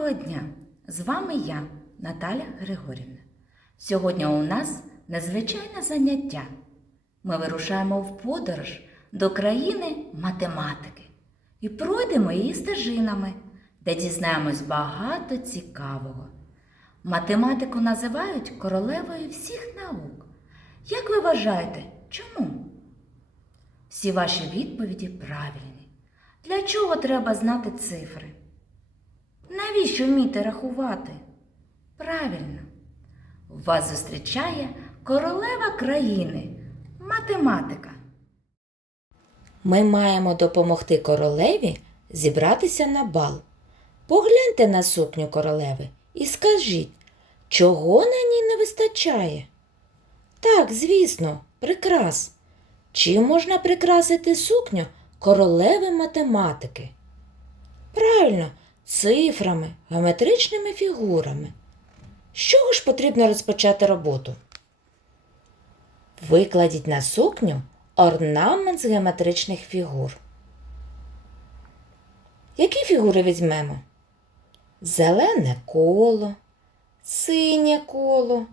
Доброго дня! З вами я, Наталя Григорівна. Сьогодні у нас незвичайне заняття. Ми вирушаємо в подорож до країни математики і пройдемо її стежинами, де дізнаємось багато цікавого. Математику називають королевою всіх наук. Як ви вважаєте, чому? Всі ваші відповіді правильні. Для чого треба знати цифри? Навіщо вміти рахувати? Правильно, вас зустрічає королева країни математика. Ми маємо допомогти королеві зібратися на бал. Погляньте на сукню королеви і скажіть, чого на ній не вистачає? Так, звісно, прикрас. Чим можна прикрасити сукню королеви математики? Правильно, цифрами, геометричними фігурами. З чого ж потрібно розпочати роботу? Викладіть на сукню орнамент з геометричних фігур. Які фігури візьмемо? Зелене коло, синє коло.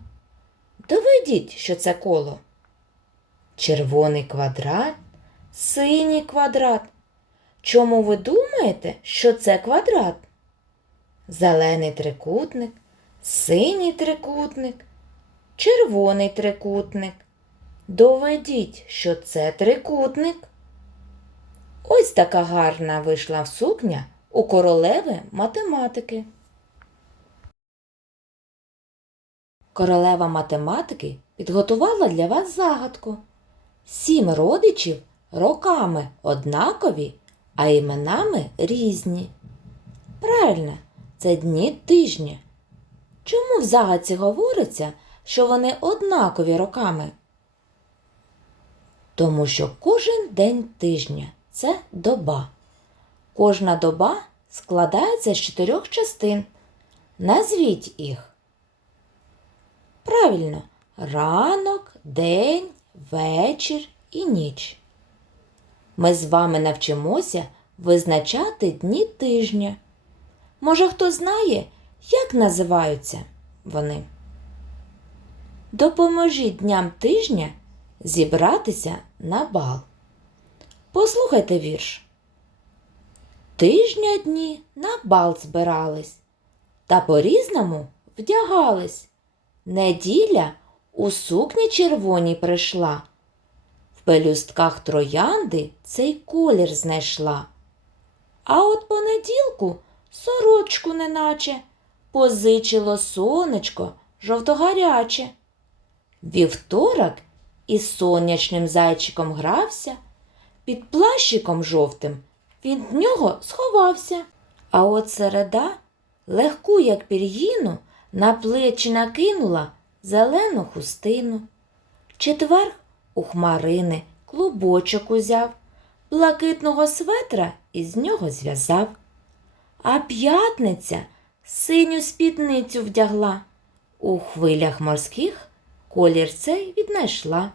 Доведіть, що це коло. Червоний квадрат, синій квадрат. Чому ви думаєте, що це квадрат? Зелений трикутник, синій трикутник, червоний трикутник. Доведіть, що це трикутник. Ось така гарна вийшла сукня у королеви математики. Королева математики підготувала для вас загадку. Сім родичів роками однакові, а іменами різні. Правильно, це дні тижня. Чому в загадці говориться, що вони однакові роками? Тому що кожен день тижня це доба. Кожна доба складається з чотирьох частин. Назвіть їх. Правильно, ранок, день, вечір і ніч. Ми з вами навчимося визначати дні тижня. Може, хто знає, як називаються вони? Допоможіть дням тижня зібратися на бал. Послухайте вірш. Тижня дні на бал збирались, та по-різному вдягались. Неділя у сукні червоній прийшла. В пелюстках троянди цей колір знайшла. А от понеділку сорочку неначе позичило сонечко жовтогаряче. Вівторок із сонячним зайчиком грався, під плащиком жовтим він в нього сховався. А от середа, легку, як пір'їну, на плечі накинула зелену хустину. Четвер у хмарини клубочок узяв, блакитного светра із нього зв'язав. А п'ятниця синю спідницю вдягла, у хвилях морських колір цей віднайшла.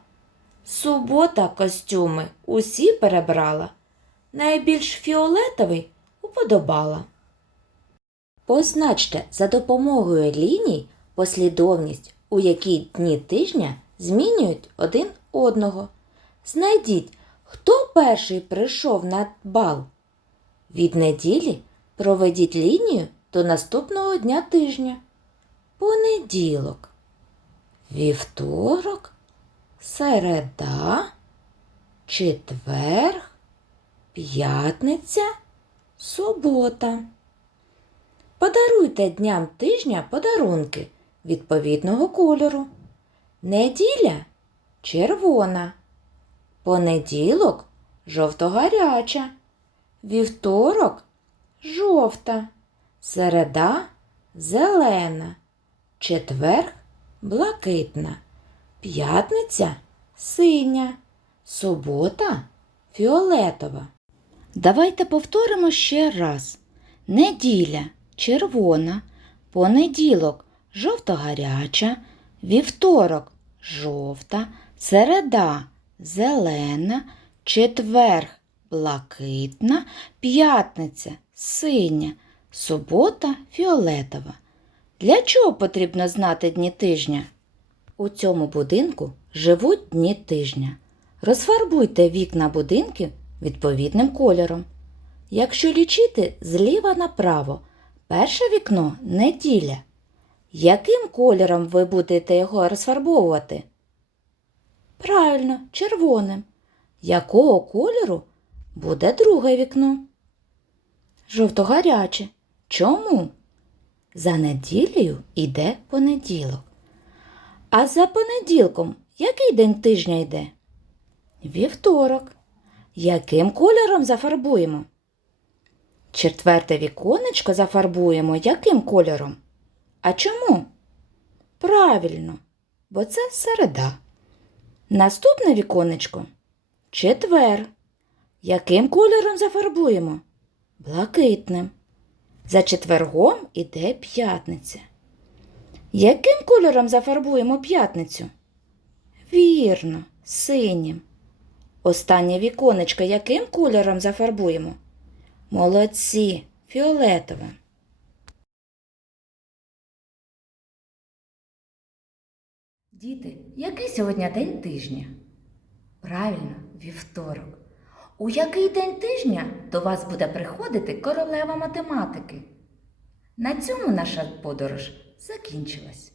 Субота костюми усі перебрала, найбільш фіолетовий уподобала. Позначте за допомогою ліній послідовність, у якій дні тижня змінюють один одного. Знайдіть, хто перший прийшов на бал. Від неділі проведіть лінію до наступного дня тижня. Понеділок, вівторок, середа, четверг, п'ятниця, субота. Подаруйте дням тижня подарунки відповідного кольору. Неділя червона, понеділок жовто-гаряча, вівторок жовта, середа зелена, четверг блакитна, п'ятниця синя, субота фіолетова. Давайте повторимо ще раз. Неділя червона, понеділок жовто-гаряча, вівторок жовта, середа зелена, четверг блакитна, п'ятниця синя, субота фіолетова. Для чого потрібно знати дні тижня? У цьому будинку живуть дні тижня. Розфарбуйте вікна будинків відповідним кольором. Якщо лічити зліва направо, перше вікно неділя. Яким кольором ви будете його розфарбовувати? Правильно, червоним. Якого кольору буде друге вікно? Жовто-гаряче. Чому? За неділею йде понеділок. А за понеділком який день тижня йде? Вівторок. Яким кольором зафарбуємо? Четверте віконечко зафарбуємо яким кольором? А чому? Правильно, бо це середа. Наступне віконечко четвер. Яким кольором зафарбуємо? Блакитним. За четвергом іде п'ятниця. Яким кольором зафарбуємо п'ятницю? Вірно, синім. Останнє віконечко яким кольором зафарбуємо? Молодці, фіолетовим. Діти, який сьогодні день тижня? Правильно, вівторок. У який день тижня до вас буде приходити королева математики? На цьому наша подорож закінчилась.